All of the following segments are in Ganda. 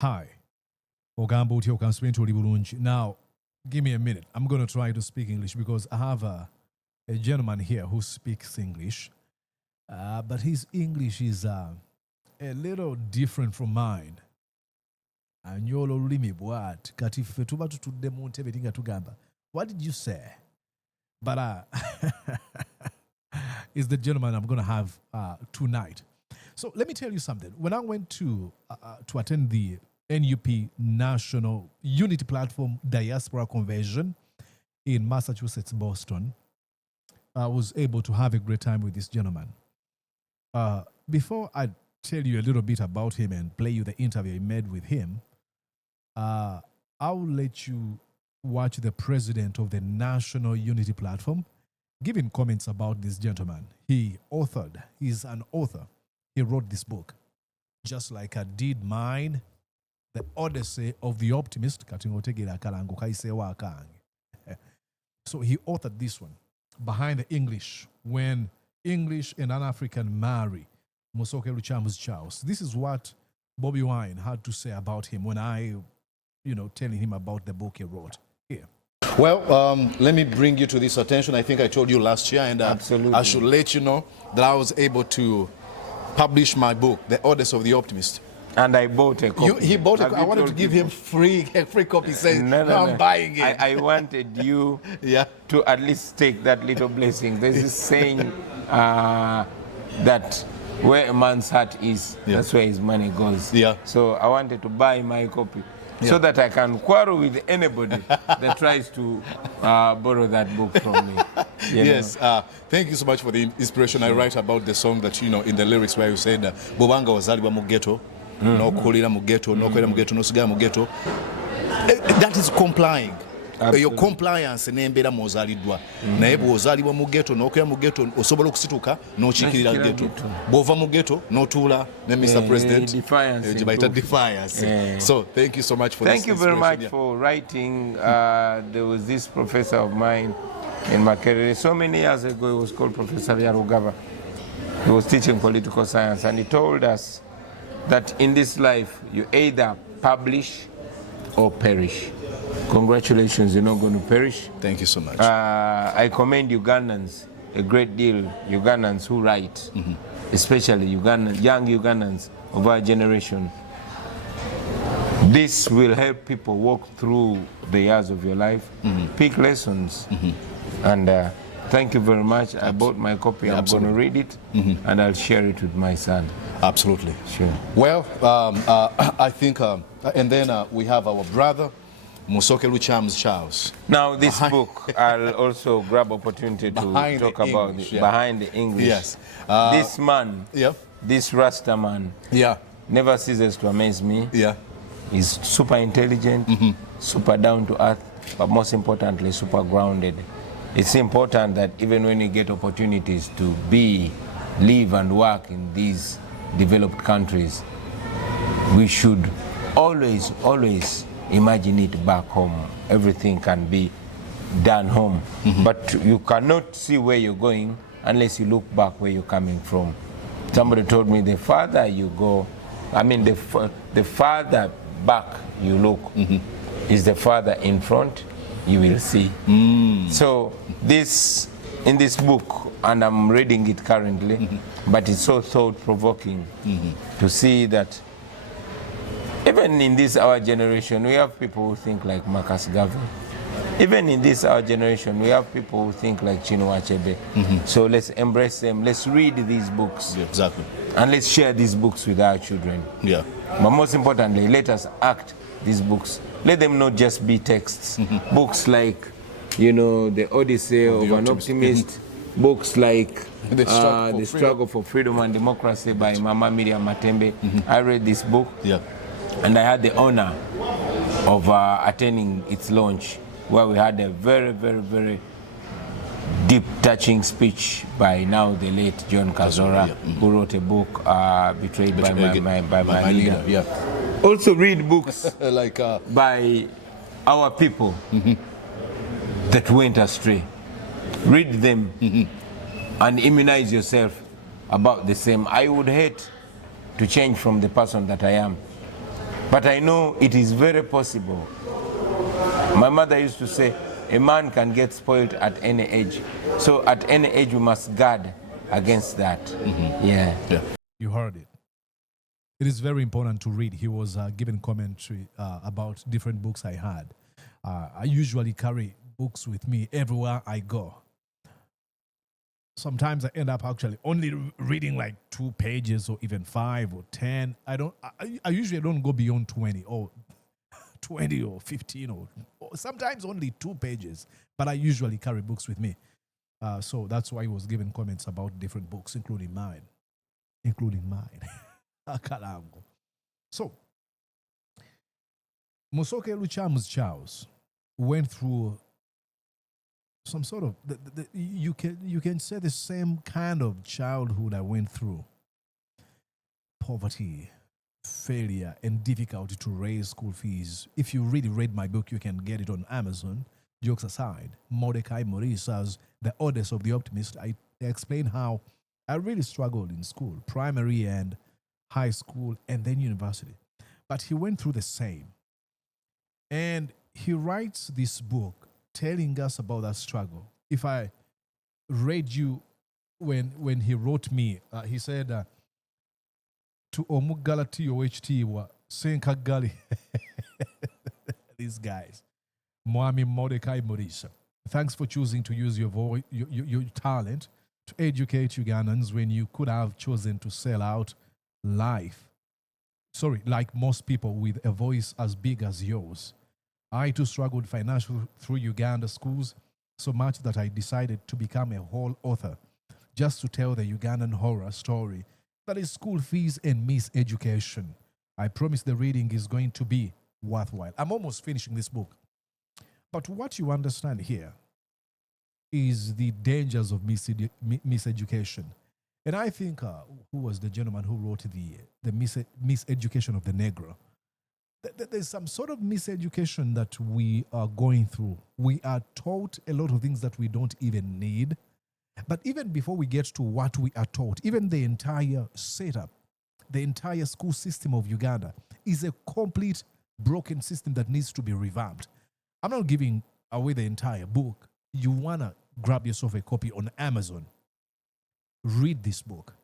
Hi. Ogambo Utyo can speak to Bulungi. Now, give me a minute. I'm going to try to speak English because I have a gentleman here who speaks English. But his English is a little different from mine. Anyolo lulimi bwat kati ffe tuba tutudde mu ntebe tinga tugamba. What did you say? But is the gentleman I'm going to have tonight. So let me tell you something. When I went to attend the NUP National Unity Platform Diaspora Convention in Massachusetts, Boston, I was able to have a great time with this gentleman. Before I tell you a little bit about him and play you the interview I made with him, I will let you watch the president of the National Unity Platform giving comments about this gentleman. He's an author. He wrote this book, just like I did mine, The Odyssey of the Optimist. So he authored this one, Behind the English, When English and an African Marry, Musoke Lukyamuzi Charles. This is what Bobi Wine had to say about him when I, telling him about the book he wrote. Here. Well, let me bring you to this attention. I think I told you last year, and I should let you know that I was able to publish my book, The Odyssey of the Optimist. And I bought a copy. He bought I wanted to give him a free copy. Saying, no, I'm buying it. I wanted you to at least take that little blessing. There's this saying that where a man's heart is, that's where his money goes. Yeah. So I wanted to buy my copy so that I can quarrel with anybody that tries to borrow that book from me. Yes. Thank you so much for the inspiration. I write about the song that, in the lyrics where you said, Bobanga wazaliwa mu ghetto. No kulira mu ghetto, no kwera mu ghetto, no sigara mu ghetto. That is complying. Your compliance n'embeera mw'ozaliddwa. Naye bw'ozaalibwa mu ghetto n'okwera mu ghetto osobola okusituka n'okiikirira ghetto. Bw'ova mu ghetto n'otuula ne Mr. President. Defiance. Defiance. So thank you so much for Thank you very much for writing. There was this professor of mine in Makerere so many years ago. He was called Professor Yarugaba. He was teaching political science, and he told us that in this life you either publish or perish. Congratulations, you're not going to perish. Thank you so much. I commend Ugandans a great deal, Ugandans who write, especially young Ugandans of our generation. This will help people walk through the years of your life, pick lessons, and thank you very much. I bought my copy. I'm going to read it, and I'll share it with my son. Absolutely. Sure. Well, I think, and then we have our brother, Musoke Lukyamuzi Charles. Now, this book, I'll also grab opportunity to talk about it. Behind the English. Yes. This man, this Rasta man, never ceases to amaze me. He's super intelligent, super down to earth, but most importantly, super grounded. It's important that even when you get opportunities to live and work in these developed countries, we should always imagine it back home. Everything can be done home, but you cannot see where you're going unless you look back where you're coming from. Somebody told me the farther you go, the farther back you look is the farther in front you will see. So in this book, and I'm reading it currently, but it's so thought-provoking to see that even in this our generation, we have people who think like Marcus Garvey. Even in this our generation, we have people who think like Chinua Achebe. So let's embrace them. Let's read these books. Exactly. And let's share these books with our children. But most importantly, let us act these books. Let them not just be texts. Books like, The Odyssey of an Optimist. Books like The Struggle for Freedom and Democracy by Mama Miriam Matembe. I read this book. And I had the honor of attending its launch, where we had a very, very, very deep, touching speech by now the late John Kazora, who wrote a book, Betrayed by my leader. Also read books like by our people that went astray. Read them and immunize yourself about the same. I would hate to change from the person that I am. But I know it is very possible. My mother used to say, a man can get spoiled at any age. So at any age, we must guard against that. Mm-hmm. Yeah. You heard it. It is very important to read. He was giving commentary about different books I had. I usually carry books with me everywhere I go. Sometimes I end up actually only reading like 2 pages or even 5 or 10. I usually don't go beyond 20 or 15 or sometimes only 2 pages. But I usually carry books with me. So that's why he was giving comments about different books, including mine. Kalango. So, Musoke Lukyamuzi Charles went through some sort of you can say the same kind of childhood I went through. Poverty, failure, and difficulty to raise school fees. If you really read my book, you can get it on Amazon. Jokes aside, Mordecai Maurice's The Odyssey of the Optimist, I explain how I really struggled in school, primary and high school, and then university. But he went through the same. And he writes this book telling us about that struggle. If I read you when he wrote me, he said, to Omugalati OHT wa Senkagali. These guys. Mwami Mordecai Maurice. Thanks for choosing to use your voice, your talent to educate Ugandans when you could have chosen to sell out life. Like most people with a voice as big as yours. I too struggled financially through Uganda schools so much that I decided to become a whole author just to tell the Ugandan horror story that is school fees and miseducation. I promise the reading is going to be worthwhile. I'm almost finishing this book. But what you understand here is the dangers of miseducation. And I think, who was the gentleman who wrote the miseducation of the Negro? There's some sort of miseducation that we are going through. We are taught a lot of things that we don't even need. But even before we get to what we are taught, even the entire setup, the entire school system of Uganda is a complete broken system that needs to be revamped. I'm not giving away the entire book. You want to grab yourself a copy on Amazon. Read this book.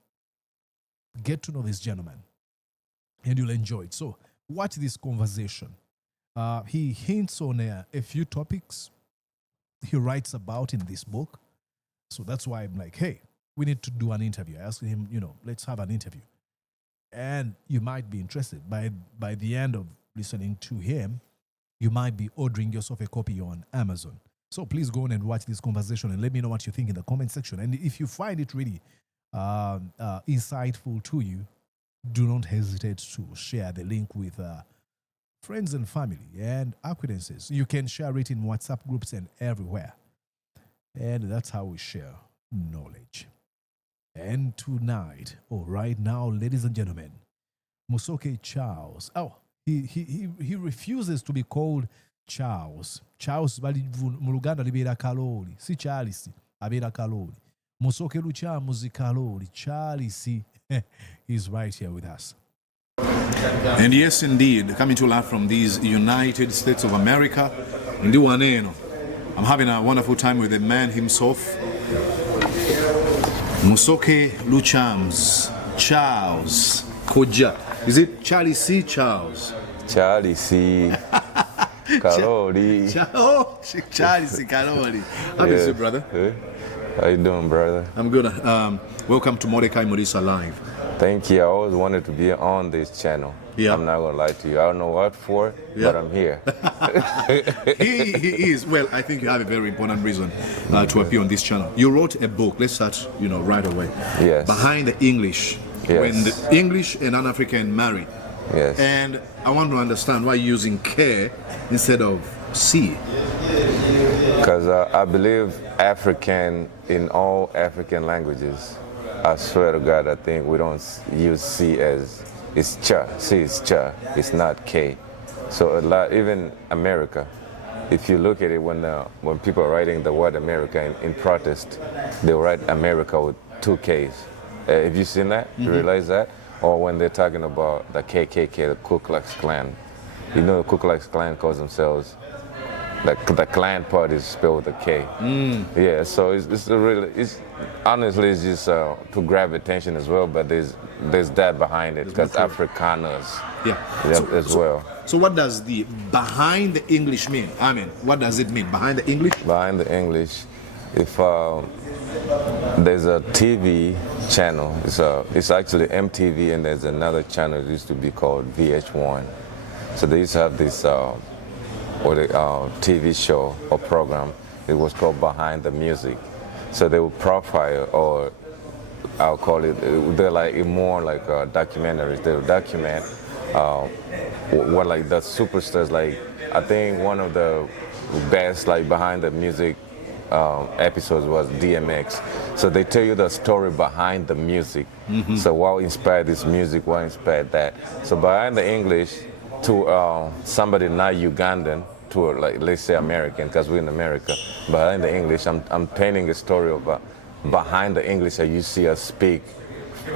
Get to know this gentleman. And you'll enjoy it. So, watch this conversation. He hints on a few topics he writes about in this book. So that's why I'm like, hey, we need to do an interview. I asked him, let's have an interview. And you might be interested. By the end of listening to him, you might be ordering yourself a copy on Amazon. So please go on and watch this conversation and let me know what you think in the comment section. And if you find it really insightful to you, do not hesitate to share the link with friends and family and acquaintances. You can share it in WhatsApp groups and everywhere. And that's how we share knowledge. And tonight, right now, ladies and gentlemen, Musoke Charles. Oh, he refuses to be called Charles. Charles bali mu Luganda libera Kaloli. Si Charles, abera Kaloli. Musoke Lukyamuzi Kaloli. Charles, he's right here with us. And yes, indeed, coming to life from these United States of America, I'm having a wonderful time with the man himself, Musoke Lukyamuzi Charles Kojja. Is it Charlie C. Charles? Charlie C. Kaloli. Charlie C. Kaloli. How is it, brother? How you doing, brother? I'm good. Welcome to Mordecai Maurice Live. Thank you. I always wanted to be on this channel. Yeah. I'm not going to lie to you. I don't know what for, but I'm here. he is. Well, I think you have a very important reason to appear on this channel. You wrote a book. Let's start, right away. Yes. Behind the English. Yes. When the English and an African marry. Yes. And I want to understand why you're using K instead of C. Because I believe African in all African languages. I swear to God, I think we don't use C as it's cha. C is cha. It's not K. So a lot, even America, if you look at it, when people are writing the word America in protest, they write America with 2 Ks. Have you seen that? Mm-hmm. You realize that? or when they're talking about the KKK, the Ku Klux Klan. You know, the Ku Klux Klan calls themselves, the Klan part is spelled with a K. Yeah, so it's honestly, it's just to grab attention as well, but there's that behind it, because Afrikaners as well. So what does the behind the English mean? I mean, what does it mean, behind the English? Behind the English, if there's a TV channel, it's actually MTV, and there's another channel that used to be called VH1. So they used to have this TV show or program. It was called Behind the Music. So they would profile, or I'll call it, they're like more like documentaries. They would document what like the superstars, like I think one of the best like behind the music episodes was DMX. So they tell you the story behind the music. So what inspired this music, what inspired that. So behind the English, to somebody not Ugandan, to like let's say American, because we're in America, behind the English, I'm painting a story of behind the English that you see us speak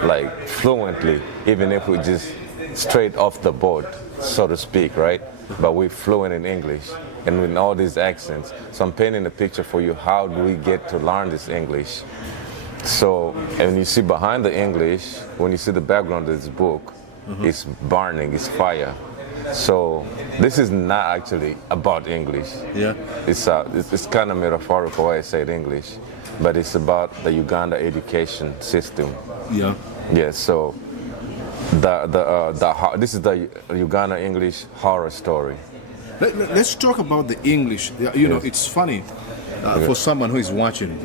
like fluently, even if we just straight off the board, so to speak, right? But we're fluent in English and with all these accents. So I'm painting a picture for you, how do we get to learn this English? So, and you see behind the English, when you see the background of this book, it's burning, it's fire. So this is not actually about English. Yeah. It's kind of metaphorical why I say it English, but it's about the Uganda education system. Yeah. Yeah. So this is the Uganda English horror story. Let's talk about the English. You know, it's funny for someone who is watching.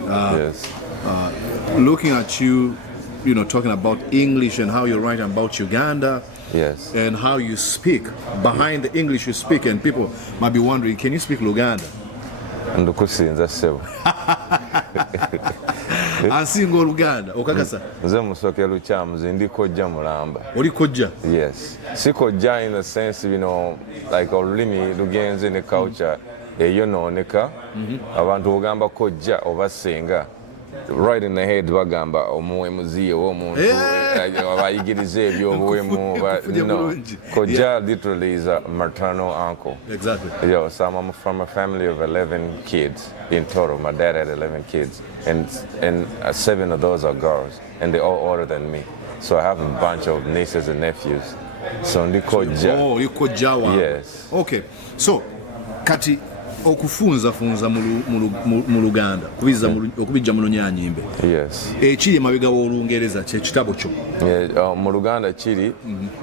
Looking at you, you know, talking about English and how you're writing about Uganda. Yes. And how you speak. Behind the English you speak, and people might be wondering, can you speak Luganda? Ndukusinza sebo. Asinga Oluganda okakasa. Nze Musoke Lukyamuzi ndi Kojja mulamba. Oli Kojja? Yes. Si Kojja in the sense, you know, like olulimi lugenze ne culture eyonooneka. Abantu ogamba Kojja oba Senga. Right in the head bagamba omuwemuzi w'omuntu abayigiriza ebyobuwemu. No, Kojja literally is a maternal uncle. Exactly. Yeah, so I'm from a family of 11 kids in total. My dad had 11 kids, and 7 of those are girls, and they're all older than me. So I have a bunch of nieces and nephews. So ndi Kojja. Oh, you Kojja wa. Yes. Okay. So kati okufunza mu Luganda okubijja mu Lunyanyimbe. Yes. Ekiri mabega w'Olungereza kye kitabo kyo. Mu Luganda kiri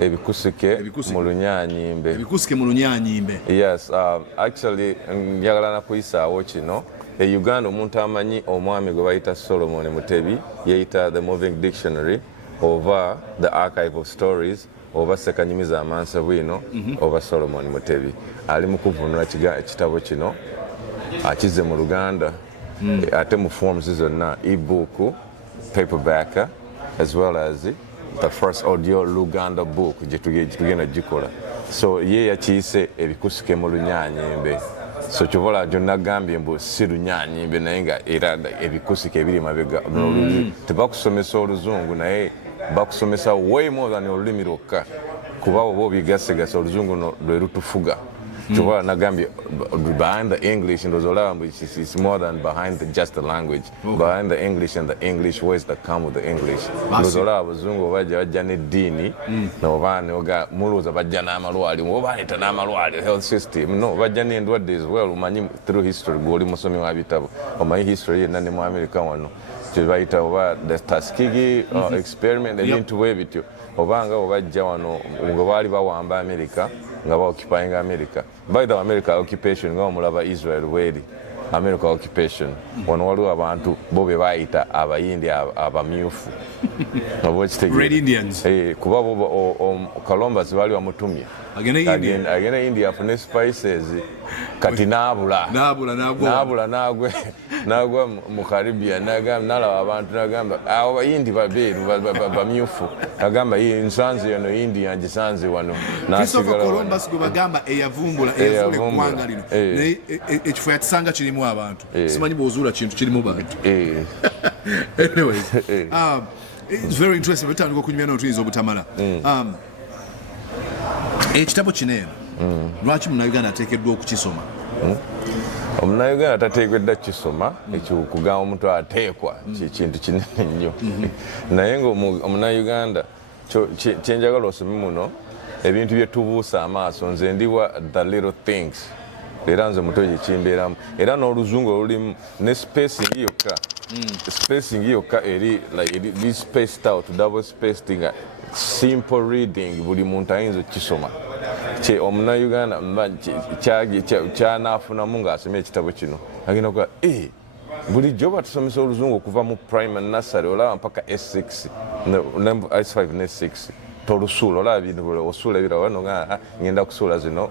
ebikusike mu Lunyanyimbe. Ebikusike mu Lunyanyimbe. Yes, actually njagala nakuyisaawo kino. Uganda omuntu amanyi omwami gwe bayita Solomon Mutebi yeyita The Moving Dictionary over the Archive of Stories over Sekanyumiza Amansa Bwino over Solomon Mutebi. Ali mu kuvunula ekitabo kino akize mu Luganda ate mu forms zonna e-book, paperback, as well as the first audio Luganda book gye tugenda gikola. So ye yakiyise ebikusike mu Lunyanyimbe. So kyobala gyonna gambye mbu si Lunyanyimbe naye nga era ebikusike ebiri mabega. Tebakusomesa Oluzungu naye bakusomesa way more than olulimi lwokka kuba oba obigasigasa Oluzungu lwe lutufuga. Kyobala nagambye behind the English ndowooza olaba mbu it's more than behind just the language. Behind the English and the English ways that come with the English. Ndowooza olaba Abazungu bajja n'eddiini oba mulowooza bajja n'amalwaliro oba aleeta n'amalwaliro health system. No, bajja n'endwadde as well. Omanyi through history gw'oli musomi wa bitabo omanyi history yenna ne mu America wano kyebayita oba the Tuskegee experiment ebintu bwe bityo obanga obajja wano nga baali bawamba America nga baoccupying America. By the America occupation nga omulaba Israel weri America occupation wano waliwo abantu bo be bayita abayindi abamyufu Red Indians. kuba Columbus baali bamutumye agenda India afune spices kati n'abula n'agwa mu Caribbean n'alaba abantu n'agamba abo bayindi babeeru bamyufu agamba nsanze yano India ngisanze wano Christopher Columbus gwe bagamba eyavumbula eggwanga lino naye ekifo yakisanga kirimu abantu simanyi bw'ozuula kintu kirimu bantu. Anyways, It's very interesting. Betani ko kunyumya n'otuyinza obutamala. Ekitabo kino eno lwaki munnayuganda ateekeddwa okukisoma? Omunnayuganda tateekeddwa kisoma ekyokugamba omuntu ateekwa kintu kinene nnyo naye ng'omunnayuganda kyenjagala osome muno ebintu bye tubuusa amaaso nze ndiwa the little things era nze muto kyekimbeeramu era n'oluzungu olulimu ne spacing yokka eri like spaced out double spaced nga simple reading buli muntu ayinza okukisoma omunnayuganda kyanaafunamu ng'asomye ekitabo kino agenda okuba bulijjo batusomesa oluzungu okuva mu primary nursery olaba mpaka S6 S5 ne 6 tolusuula olaba bintu osuula ebirala nga ngenda kusuula zino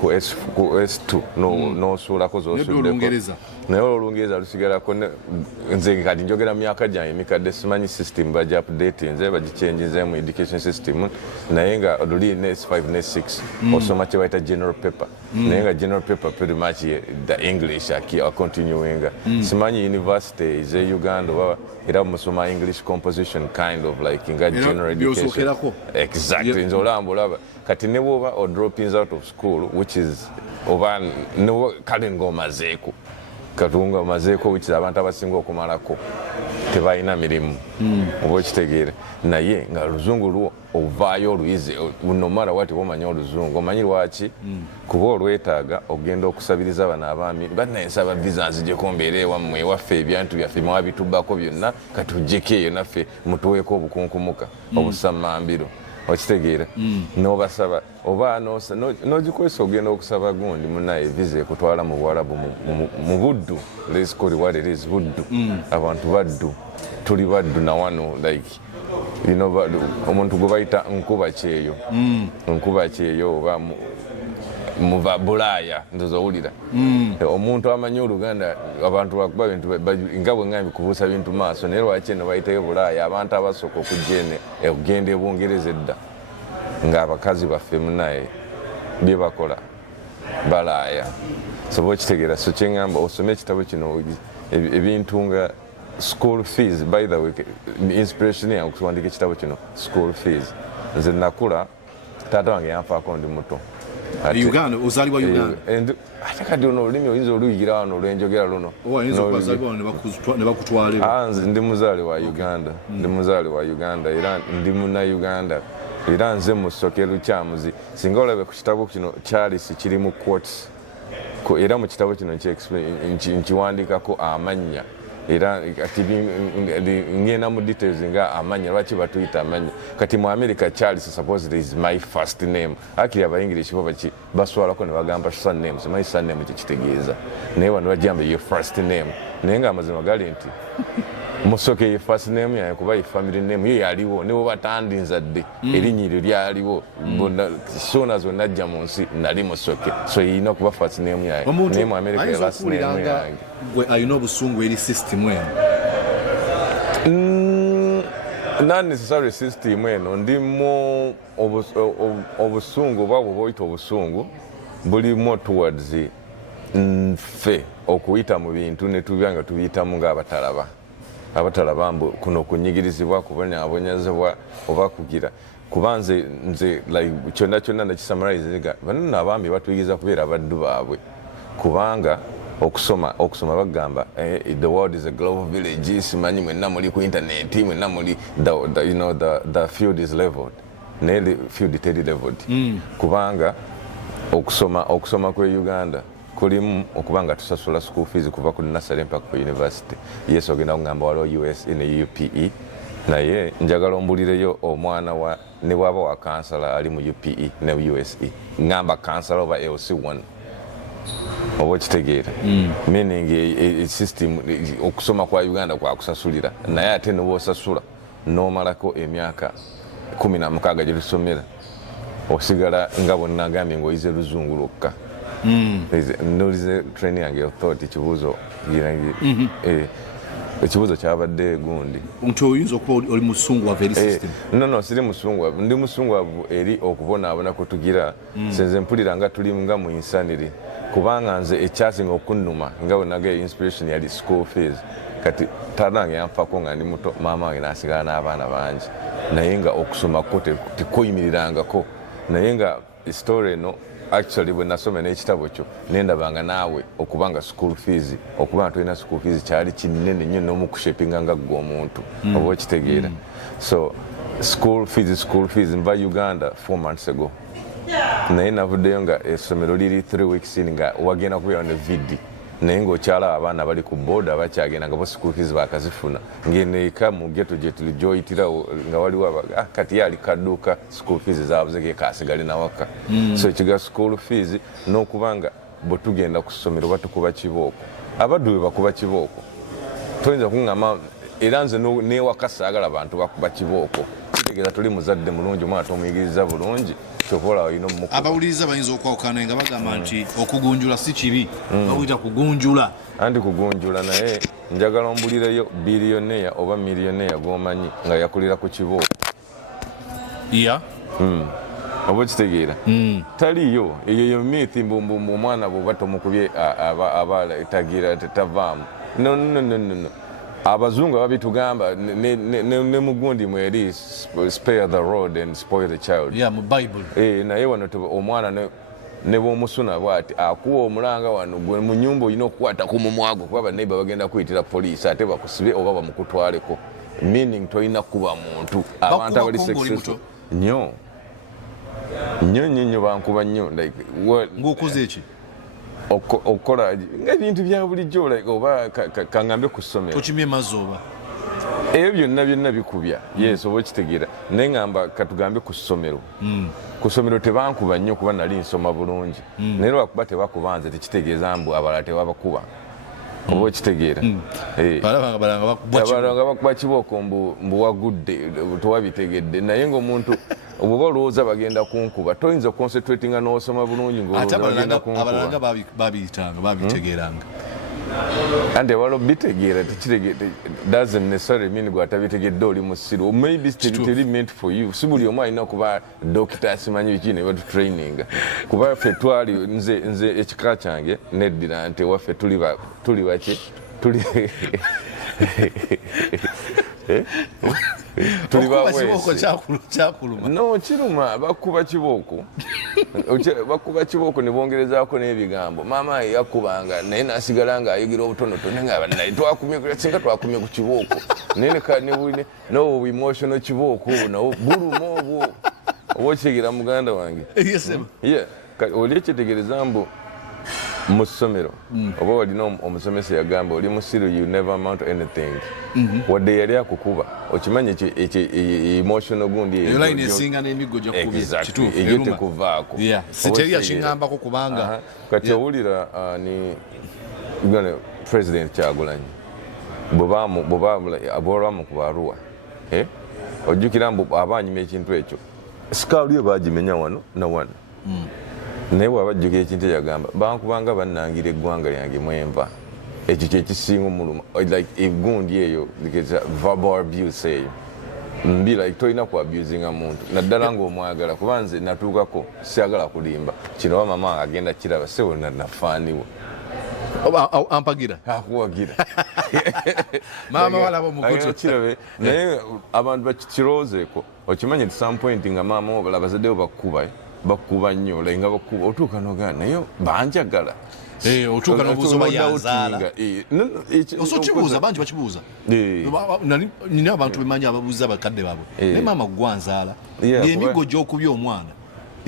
ku S2 n'osuulako z'osuuddeko naye olungereza lusigalako nze kati njogera mu myaka gyange mikadde simanyi system bagi updatinze bagicyenjize mu education system naye nga oluli ne S5 ne 6 osoma kye bayita general paper naye nga general paper pretty much the English continuing simanyi university ze Uganda era musoma English composition kind of like nga general education exactly nze olaba kati ne bwoba or droppings out of school which is oba kale ng'omazeeko katunga omazeeko which is abantu abasinga okumalako tebalina mirimu oba okitegeere naye nga oluzungu lwo ovaayo oluyizi nomala wati womanya oluzungu omanyi lwaki kuba olwetaaga ogenda okusabiriza bano abaami bannayensaba visa nzijeko mbeera ewammwe ewaffe ebyantu byaffe mwabitubbako byonna katujjeko eyo naffe mutuweeko obukunkumuka obusammambiro okitegeera n'obasaba oba n'ogikozesa ogenda okusaba gundi munaye visa ekutwala mu Bwarabu mu buddu let's call it what it is buddu abantu baddu tuli baddu na wano like you know omuntu gwe bayita nkuba kyeyo oba muva Bulaaya ndoza owulira omuntu amanyi Oluganda abantu bakuba bintu nga bwe ngambi kubuusa bintu maaso naye lwaki eno bayitayo Bulaaya abantu abasooka okujja okugenda ebungereza edda ng'abakazi baffe munaye bye bakola balaaya soba okitegeera so kyeŋŋamba osome ekitabo kino ebintu nga school fees by the way inspiration yange okuwandiika ekitabo kino school fees nze nakula taata wange yanfaako ndi muto Uganda ozalibwa Uganda ate kati ono olulimi oyinza oluyigira wano olwenjogera luno ne bakutwala nze ndi muzaale wa Uganda era ndi munnayuganda era nze Musoke Lukyamuzi singa olabe ku kitabo kino Charles kirimu quotes era mu kitabo kino nkiwandiikako amannya era kati ngenda mu details nga amanya lwaki batuyita amanya kati mu America Charles supposedly is my first name akiri Abaenglish bo baswalako ne bagamba surnames my surname kitegeeza naye wano bajamba your first name naye nga amazima gali nti Musoke ye first name yaye kuba ye family name ye yaliwo ne batandinzadde erinnyiro lyaliwo sona zonna ajja mu nsi nali Musoke so yina kuba first name yaye naye mu America last name yaye gwe ayina obusungu eri system eno not necessarily system eno ndimu obusungu oba bwoyita obusungu buli more towards nfe okuyita mu bintu ne tubanga tubiyitamu ng'abatalaba mbu kuno kunyigirizibwa kubonyaabonyezebwa oba kugira kuba nze like kyonna nakisummarize nga bano abaami batuyigiza kubeera abaddu baabwe kubanga okusoma bagamba the world is a global village simanyi mwenna muli ku internet mwenna muli the field is leveled naye the field teri leveled kubanga okusoma kwe Uganda kulimu okubanga tusasula school fees kuva ku nursery mpaka ku university yes ogenda kugamba waliwo US ne UPE naye njagala ombulireyo omwana wa ne bwaba wa kansala ali mu UPE ne USE ngamba kansala oba LC1 oba okitegeera meaning system okusoma kwa Uganda kwa kusasulira naye ate nobosasula nomalako emyaka 16 gye tusomera osigala nga bonna agambye ng'oyize luzungu lwokka nolize training yange thought ekibuuzo kyabadde gundi omuntu oyinza okuba oli musungwavu eri system no siri musungwavu ndi musungwavu eri okubonaabona kutugira senze mpulira nga tuli nga mu insanity kubanga nze ekyasinga okunnuma nga bwe nagaye inspiration yali school fees kati tanange yanfako nga ndi muto maama wange n'asigala n'abaana bangi naye nga okusomako tekuyimirirangako naye nga story eno actually bwe nasoma n'ekitabo kyo nendabanga naawe okubanga school fees okubanga tolina school fees kyali kinene nnyo n'omukushepinga nga ggwe omuntu oba okitegeera so school fees nva Uganda 4 months ago naye navuddeyo nga essomero liri 3 weeks in nga wagenda kubeera ne vidi naye ng'okyala abaana bali ku boda bakyagenda nga bo school fees bakazifuna ngeneeka mu geto gye tuli gyoyitirawo nga waliwo kati yali kadduuka school fees zaabuzeke kaasigale nawaka so ekiga school fees n'okubanga bwe tugenda ku ssomero batukuba kibooko abaddu bwe bakuba kibooko toyinza kuŋŋamba era nze n'ewaka saagala bantu bakuba kibooko kitegeeza tuli muzadde mulungi omwana tomuyigiriza bulungi abawuliriza bayinza okwawukana nga bagamba nti okugunjula si kibi bawita kugunjula anti kugunjula naye njagala ombulireyo biliyoneya oba miliyoneya gwomanyi nga yakulira ku kibooko oba okitegeera taliyo eyo yo mithi mbumbu omwana bwoba tomukubye abaala etagira tetavaamu no abazungu babitugamba ne mugundi mweri spare the road and spoil the child mu Bible naye wano omwana ne bwomusuna bwati akuwa omulanga wano gwe mu nyumba olina okukwata ku mumwago kuba baneiba bagenda kuyitira poliisi ate bakusibe oba bamukutwaleko meaning tolina kuba muntu abantu abali successful nnyo bankuba nnyo ng'okoze eki okukola ng'ebintu bya bulijjo oba kaŋŋambe ku ssomero tokimye mazzi oba ebyo byonna bikubya yes oba okitegeera naye ŋŋamba katugambe ku ssomero ku ssomero tebankuba nnyo kuba nali nsoma bulungi naye lwakuba tebakuba nze tekitegeeza mbu abalala tebabakuba oba okitegeera abalanga bakuba kibooko mbu wagudde tewabitegedde naye ng'omuntu obuba olowooza bagenda kunkuba toyinza concentratinga n'osoma bulungi ng'abalanga babiyitanga babitegeeranga andi ewala bitegeera doesn't necessarily mean gwatabitegedde oli musiru maybe teri meant for you si buli omu alina okuba dokita asimanyi biki ne batutraininga kuba ffe twali nze ekika kyange neddira nti ewaffe tuli baki tuli no kiruma bakuba kibooko ne bongerezaako n'ebigambo maama yakubanga naye nasigala nga ayigira obutonotono nga naye singa twakumye ku kibooko naye nobu emotional kibooko nawo buluma obwo oba okitegeera muganda wange oli ekyetegereza mbu mu ssomero oba walina omusomesa yagamba oli musiru you never amount to anything wadde yali akukuba okimanyi emotional gundi line esinga n'emiggo gyakubye kituufu eyo tekuvaako teri yakingambako kubanga kati owulira ni president Kyagulanyi bwolwamukuba Arua ojjukira mbu abanyuma ekintu ekyo sikaali yo bagimenya wano na wano naye bw'aba ajjukira ekintu yagamba bankubanga bannangira eggwanga lyange mwenva ekyo kyekisinga omuluma egundi eyo verbal abuse eyo mbi tolina ku abusinga muntu naddala ng'omwagala kuba nze natuukako siyagala kulimba kino oba mama wange agenda kiraba sewo nafaaniwo ampagira akuwagira maama walaba omukutu kirabe naye abantu bakirowoozeeko okimanyi at some point nga maama obala bazaddewo bakuba nnyo nga bakuba otuuka nogana naye banjagala otuuka n'obuuza oba yanzaala osokibuuza bangi bakibuuza nina abantu bemanyi ababuuza bakadde baabwe naye maama gwanzaala ng'emiggo gy'okubya omwana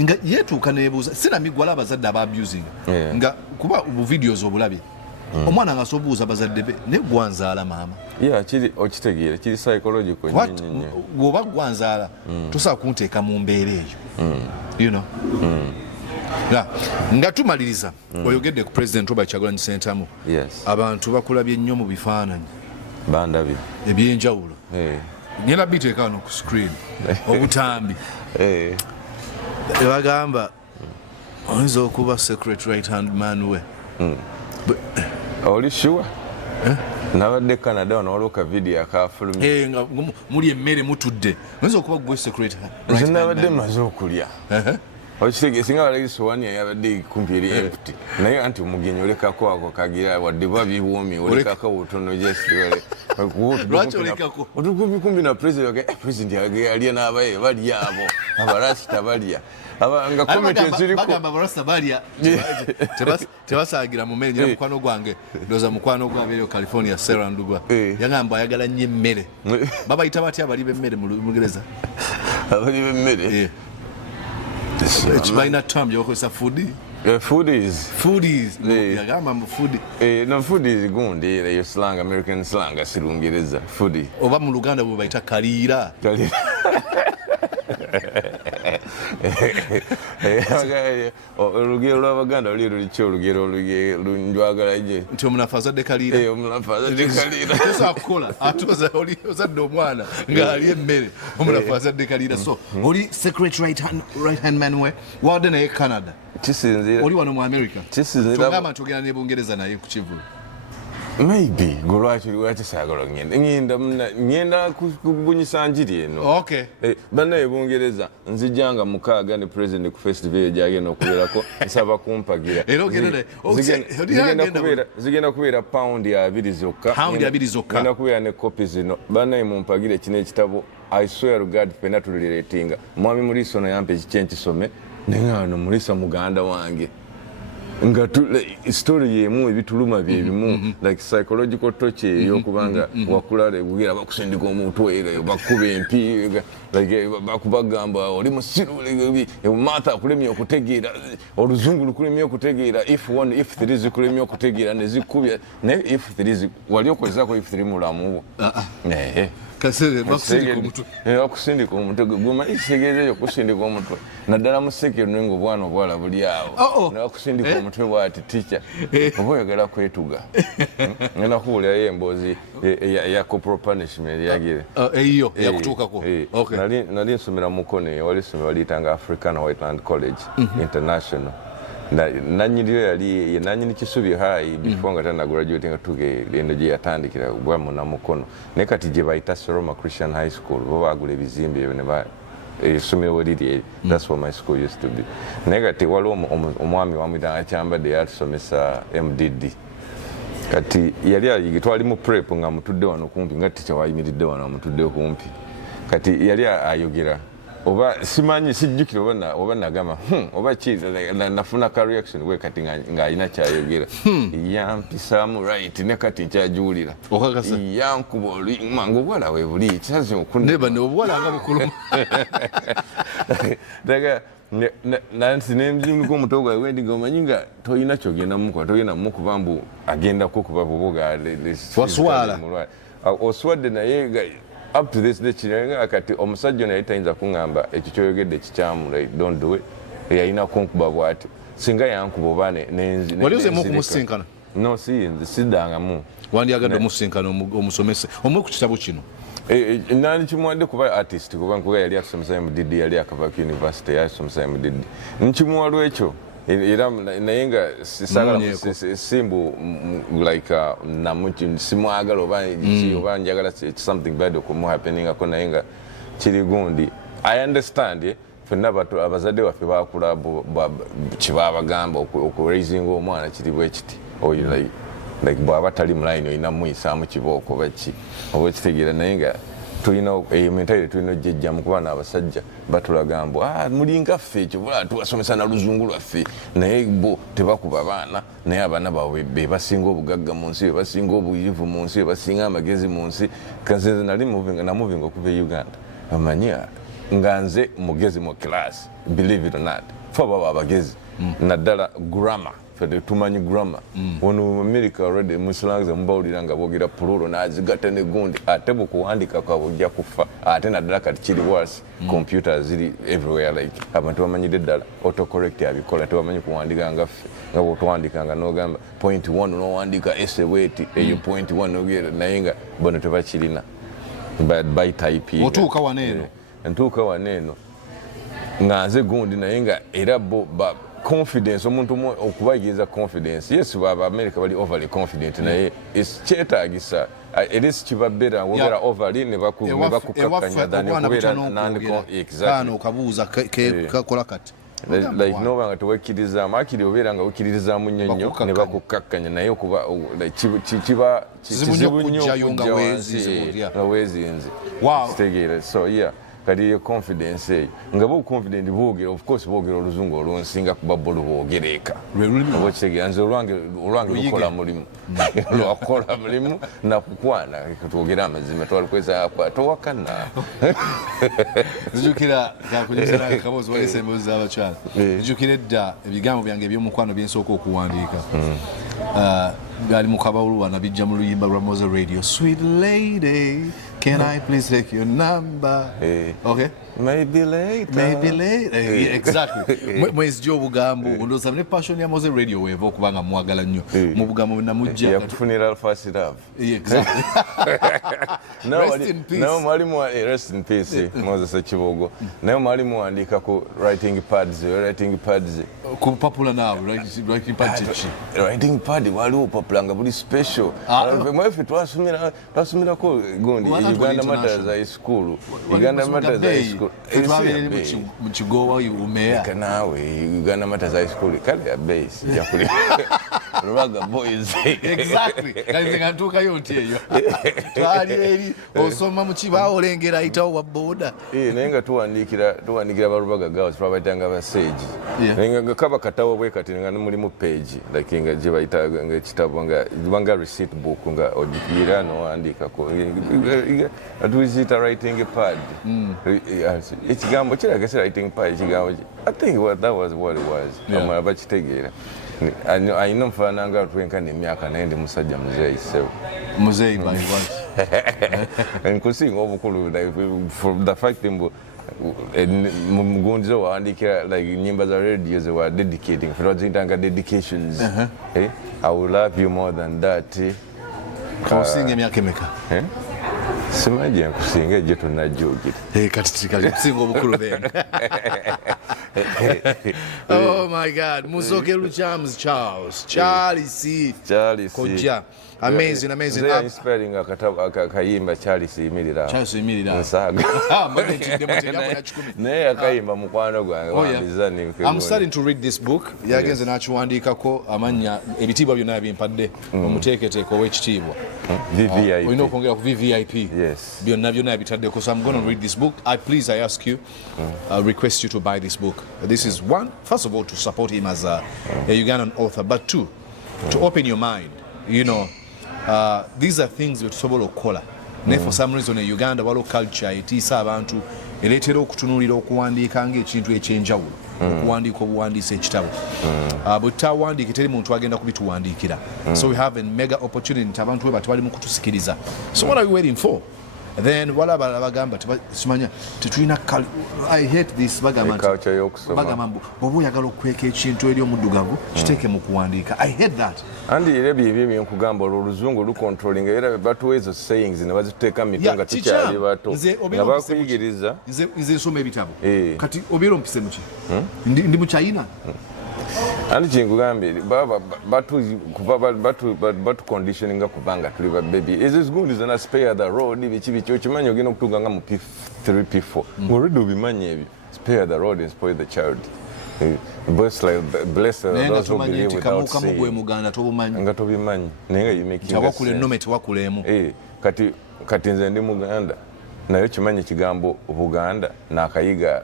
nga yeetuuka neebuuza sinamiggo wala abazadde ababusinga nga kuba buvideos obulabye omwana nga asobuuza bazadde be naye gwanzaala maama kiri okitegeera kiri psychological nnyo bw'oba gwanzaala tosobola kunteeka mu mbeera eyo nga tumaliriza oyogedde ku president Robert Kyagulanyi Ssentamu abantu bakulabye nnyo mu bifaananyi bandabye ebyenjawulo ngenda biteeka wano ku screen obutambi ebagamba oyinza okuba secret right hand man we oli sure nabadde Canada wano waliwo ka video akafulumye nga muli emmere mutudde oyinza okuba gwe secret nabadde maze okulya Okitegese singa balagisa wani yabadde kumpi eri empty. Naye anti omugenyi olekako ako kagira wadde babiwomi olekako butono jesibale. Lwaki olekako? Otukumbi na president president yali n'abaye bali abo. Abarasta balya. Nga komite ziriko bagamba abarasta balya tebasagira mu mmere. Mukwano gwange ndoza mukwano gwabeeyo California Sarah Ndugwa yagamba ayagala nnyo emmere. Babayita batya abali b'emmere mu Lungereza? Abali b'emmere ekibalina term gyokozesa foodie. Foodies. Yagamba mu foodie. No, foodies gundi eyo slang, American slang si Lungereza. Foodie. Oba mu Luganda bwe bayita kaliira. Olugero lw'Abaganda luli luki olugero lunjwagala je nti omunafu azadde kaliira. Omunafu azadde kaliira tosobola kukola ate oli ozadde omwana ng'ali emmere omunafu azadde kaliira. So oli secret right hand man we wadde naye Canada kisinzira oli wano mu America kisinzira tugamba nti ogenda ne Bungereza naye ku Kivulu. Maybe lwaki saagala ngenda kubunyisa njiri eno. Okay. Bannaye Bungereza nzijanga mukaaga ne president ku festival gyagenda okubeerako nsaba kumpagira. Zigenda kubeera paundi 2 zokka. Ngenda kubeera ne kopi zino. Bannaye mumpagire kino ekitabo I swear to God fena tuliretinga. Mwami Muliso yampe ekyenkisome nengano Mulisa muganda wange. Nga story yemu ebituluma byebimu like psychological torture yokubanga wakulale bugira bakusindika omuntu era bakuba empi like bakubagamba oli musiru mata kulemya okutegeera oluzungu lukulemya okutegeera if 3 kulemya okutegeera nezikubya ne if 3 wali okozako if 3 mulamu kasere bakusindika omuntu okusindika omuntu guma isegeze yokusindika omuntu naddala museke nwengo bwana obwala buli awo nakusindika omuntu bwati teacher oboyagala kwetuga ngena kuulira yembozi ya corporal punishment yagire eyo yakutukako. Okay, nali nsomera mukone wali somera walitanga African Whiteland College International. Nanyirira yali nanyini kisubi high before nga tana graduating tuge eno gye yatandikira bwa muna mukono ne kati gye bayita Roma Christian High School bo bagula ebizimbe ne ba somero liri. That's what my school used to be. Ne kati waliwo omwami wamwitanga Kyambadde yatusomesa MDD kati yali ayigitwali mu prep nga mutudde wano kumpi nga ticha wayimiridde wano mutudde kumpi kati yali ayogera oba simanyi sijjukira oba nagamba oba kiza nafuna ka reaction we kati nga alina kyayogera yampisamu right ne kati nkyajulira okakasa yankuba oli mangu obwala we buli kyazi neba ne obwala nga bukulu daga nansi nemzimu ko mutoga wendi ngomanyi nga toyina kyogenda muko toyina mukuba mbu agenda kukuba bubuga waswala oswadde naye up to this day chirenga kati omusajja naye tayinza kungamba ekyo kyoyogedde kikyamu like don't do it yalina kunkuba bwati singa yankuba bane nenzi waliuze mu kumusinkana no sidangamu wandyagadde omusinkana omusomese omwe ku kitabo kino nani kimwadde kuba artist kuba nkuga yali akusomesa MDD yali akava ku university yasomesa MDD nkimuwalwa ekyo era naye nga sisagala simbu like namuki simwagala oba njagala something bad okumu happening ako naye nga kiri gundi I understand fenna abazadde waffe bakula kibabagamba okuraising omwana kiri bwe kiti like bwaba tali mulayini olina muyisaamu kibooko baki oba ekitegeera naye nga tulina mentality tulina ojjejja mu kuba n'abasajja batulaga mbu mulinga ffe ekyo bula tubasomesa na luzungu lwaffe naye bo tebakuba baana naye abaana baabwe be basinga obugagga mu nsi be basinga obuyivu mu nsi be basinga amagezi mu nsi kanze nali namuvinga okuva e Uganda amanyi nga nze mugezi mu class believe it or not ffe baba abagezi naddala grammar tumanyi grammar ono mu America already musulanze mbawulira nga boogera plural n'azigatta ne gundi ate bukuwandika kwabwe ojja kufa ate naddala kati kiri worse computers ziri everywhere like abantu bamanyidde ddala autocorrect abikola tebamanyi kuwandika nga ffe nga bwotwandikanga n'ogamba point 1 n'owandika ese bweti eyo point 1 n'ogera naye nga bono tebakirina by type otuuka waneeno ntuuka waneeno nga nze gundi naye nga era bo confidence omuntu okubayigiza confidence yes baba America bali overly confident naye kyetaagisa erisi kibabera wogera overly ne bakukakanya dani kubeera exactly okabuuza kakola kati like noba nga tewekkirizamu akiri obeera nga wekkiririzaamu nnyo nnyo ne bakukakkanya naye okuba kiba kizibu nnyo okujja wansi nga weezinze kitegeere so yeah kati ye confidence eyo nga bo confident boogera of course boogera oluzungu olunsinga kuba bolo boogera eka oba okitegeera nze olwange lukola mulimu lwakola mulimu nakukwana twogera amazima twalikweza towakana nzijukira kakunyuza kabozi walese embuzi z'abakyala nzijukira edda ebigambo byange eby'omukwano bye nsooka okuwandiika byali mu kabawulu wana bijja mu luyimba lwa Moze Radio. Sweet lady, can I please take your number? Okay. Maybe later. Maybe later. Exactly. Mwezi jo bugambo ndoza ne passion ya Moze Radio weva okubanga mwagala nnyo mu bugambo namujja ya funeral first love. Exactly. Rest in peace. No mwalimu rest in peace Moze Sekibogo. Nayo mwalimu andika ku writing pads ku papula now writing pads. Writing pad waliwo papula nga buli special. Mwefe twasumira ko gundi Uganda Matters High School. Uganda Matters High School. Twabere mu kigowa umeya. Kanawe Uganda Matters High School kale ya base yakuli. Rubaga boys. Exactly. Kale ngantuka yonti eyo. Twali eri osoma mu kibawo olengera ayitawo wa boda. Nenga tuwandikira barubaga girls twabayitanga abaseegi. Nenga kaba katawo bwe kati nga muri mu page like nga je bayita nga ekitabo nga receipt book nga ojikira no andika ko atuizita writing pad. Ekigambo kiragese writing pad ekigambo I think that was what it was. Amara bakitegeera. I know mfana nga twenka n'emyaka naende musajja muzeeyi sewo. Muzeeyi by what? Nkusinga obukulu for the fact mbo mugunzo waandikira like nyimba za radio ze wa dedicating for zintanga dedications. I will love you more than that. Kusinga emyaka emeka? Simaje nkusinga eje tunajogera. Kati tikali kusinga obukulu then. Oh my God, Musoke Lukyamuzi Charlie C. Kojja. Amazing. They're inspiring akayimba Charlie C. Mirira. Nsaga. Naye akayimba mukwano gwange wambizani. I'm starting to read this book. Yagenze nakiwandikako amanya ebitibwa byonna bimpadde omuteeketeeko w'ekitiibwa. VVIP. Olina okwongera ku VVIP. Yes. Byonna bitaddeko. So I'm going to read this book. I ask you, request you to buy this book. This is one, first of all, to support him as a Ugandan author, but two, to open your mind. You know, these are things that sobola okukola. Ne for some reason in Uganda waliwo culture etiisa abantu ereetera okutunuulira okuwandiika ng'ekintu ekyenjawulo. Okuwandiika obuwandiisa ekitabo. Bwe tutawandiike teri muntu agenda kubituwandiikira. So we have a mega opportunity nti abantu bwe bati bali mu kutusikiriza. So what are we waiting for? Then wala bagamba simanya tetulina I hate this bagamba bw'oba oyagala okukweka ekintu eri omuddugavu kiteeke mu kuwandiika. I hate that. Andi era byebyo nkugamba oluzungu lucontrolling era batuwa ezo sayings ne baziteeka mu mikono nga tukyali bato nga bakuyigiriza. Nze nsoma ebitabo kati obeera ompise muki ndi mu China. Andi kyengugambye batu conditioning kubanga tuli ba baby is this good is na spare the road biki okimanyi ogenda okutuuka nga mu P3 P4 already obimanyi ebyo spare the road and spoil the child. Bless those who believe without saying nga tobimanyi naye you make kati nze ndi Muganda naye kimanyi kigambo Buganda n'akayiga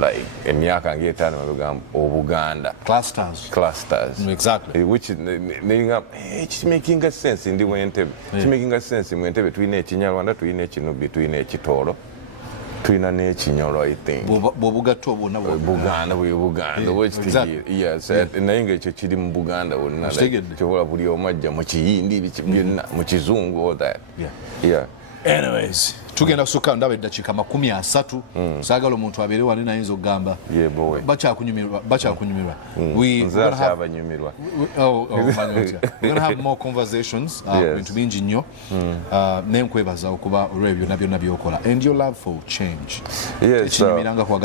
like emyaka ng'etaano bagambo Obuganda clusters exactly which it's making a sense ndi Wentebe it's making a sense mu Wentebe tulina Ekinyarwanda tulina Ekinubi tulina Ekitolo tulina n'Ekinyolo I think bw'obugatto bwonna Buganda yes naye ng'ekyo kiri mu Buganda wonna kyobola buli omu ajja mu Kiyindi byonna mu Kizungu all that yeah. Anyways, tugenda kusukka ndaba eddakiika 30 saagala omuntu abeere wali nayinza okugamba bakyakunyumirwa we're gonna have more conversations bintu bingi nnyo naye nkwebaza okuba olw'ebyo byonna byokola and your love for change. Yes,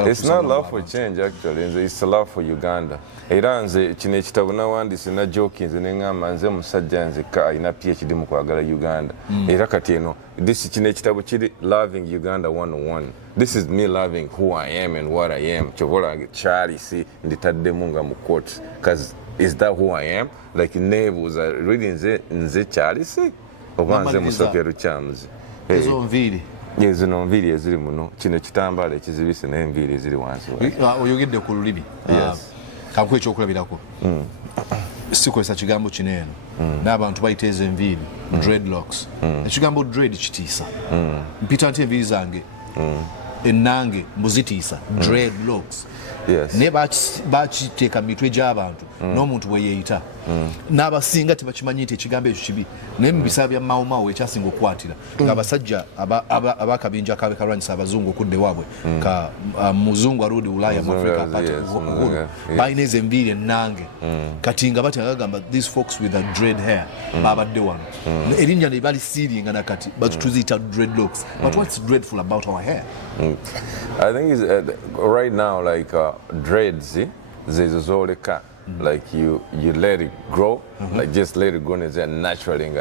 it's not love for change actually, it's love for Uganda. Era nze kino ekitabo nawandiise na joke nze neŋŋamba nze musajja nzekka alina PhD mu kwagala Uganda era kati eno kino ekitabo kiri loving Uganda 101. This is me loving who I am and what I am. Chovola Charlie see nditadde munga mu quotes. Because is that who I am? Like neighbors are really nze Charlie see? Obanze Musoke Lukyamuzi. Ezo nviri. Zino nviri eziri muno. Kino kitambala ekizibise n'enviri eziri wansi. Oyogedde ku lulimi. Yes. Kakuwa ekyokulabirako. Sikozesa kigambo kino eno n'abantu bayita ezo enviiri dreadlocks. Ekigambo dread kitiisa. Mpita nti enviiri zange ennange mbuzitiisa dreadlocks. Naye bakiteeka mu mitwe gy'abantu n'omuntu bwe yeeyita n'abasinga tebakimanyi nti ekigambo ekyo kibi, naye mu biseera bya mawumawu ekyasinga okukwatira ng'abasajja ab'akabinja akabe kalwanyisa abazungu okudda ewaabwe ka muzungu aludi Ulaya mu Africa uhuru balina ezo enviiri ennange kati nga batya bagamba these folks with a dread hair babadde wano erinnya ne balisiiringa nakati batuziyita dreadlocks. But what's dreadful about our hair? I think it's, right now like dreads zezozoleka like you let it grow like just let it grow naturally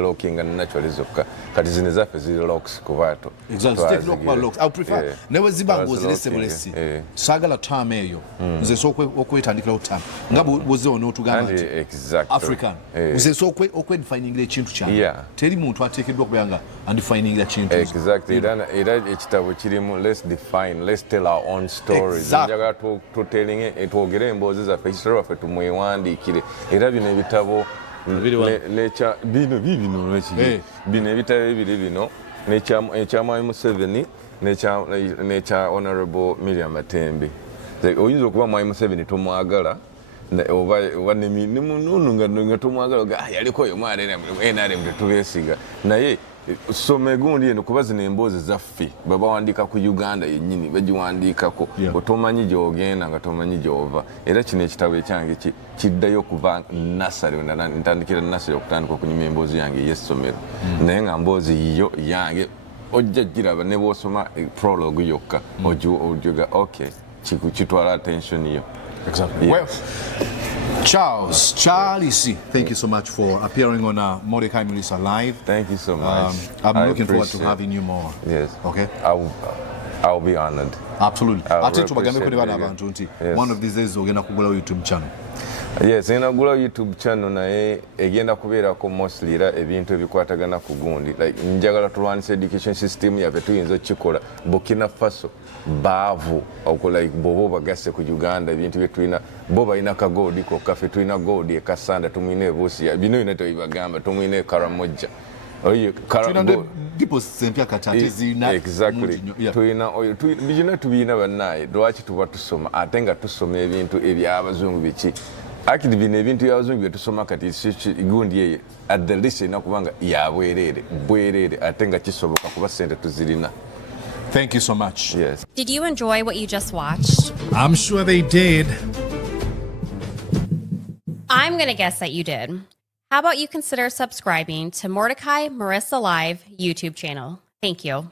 looking naturally zokka kati zine zaffe ziri locks kuvato exactly take lock by locks I prefer newe zibango zilese bulesi sagala term eyo nze so okwetandikira term ngabo boze ono tugamba exactly African nze so okwedefining ekintu kyange teri muntu ateekeddwa kubanga undefining ekintu exactly era ekitabo kirimu let's tell our own stories njaga to telling it twogere emboozi zaffe history waffe tumwewandiikire era bino ebitabo bino ebitabo ebiri bino n'ekya Mwami Museveni n'ekya Honorable Miriam Matembe. Oyinza okuba Mwami Museveni tomwagala oba nemununu nga tomwagala yaliko oyo mwarera NRM tetubeesiga naye some gundi eno kuba zino emboozi zaffe babawandiika ku Uganda yennyini bagiwandiikako otomanyi gy'ogenda nga tomanyi gy'ova era kino ekitabo ekyange kiddayo okuva nasale ntandikira nasale okutandika okunyuma emboozi yange ey'essomero naye nga mboozi yo yange ojja giraba ne bw'osoma prologue yokka ojoga okay kitwala attention yo. Exactly. Well, Charlie C, thank you so much for appearing on Mordecai Mulisa Live. Thank you so much. I'm looking forward to having you more. Yes. Okay. I'll be honored. Absolutely. One of these days we're going to go to YouTube channel. Yes, inagula YouTube channel naye egenda kubeerako mostly era ebintu ebikwatagana ku gundi like njagala tulwanisa education system yaffe tuyinza okikola Burkina Faso baavu okola like bobo bagasse ku Uganda ebintu bye tulina bo balina kagodi ko kaffe tulina godi ekasanda tumwine ebuusi bino bino tebagamba tumwine karamojja oyo karamojja people sempya katate zina exactly tulina oyo bijina tubina banaye lwaki tuba tusoma ate nga tusoma ebintu eby'abazungu biki akidi bino ebintu by'abazungu bye tusoma kati gundi eye at the least ina kubanga bwerere ate nga kisoboka kuba sente tuzirina. Thank you so much. Yes. Did you enjoy what you just watched? I'm sure they did. I'm going to guess that you did. How about you consider subscribing to Mordecai Marissa Live YouTube channel? Thank you.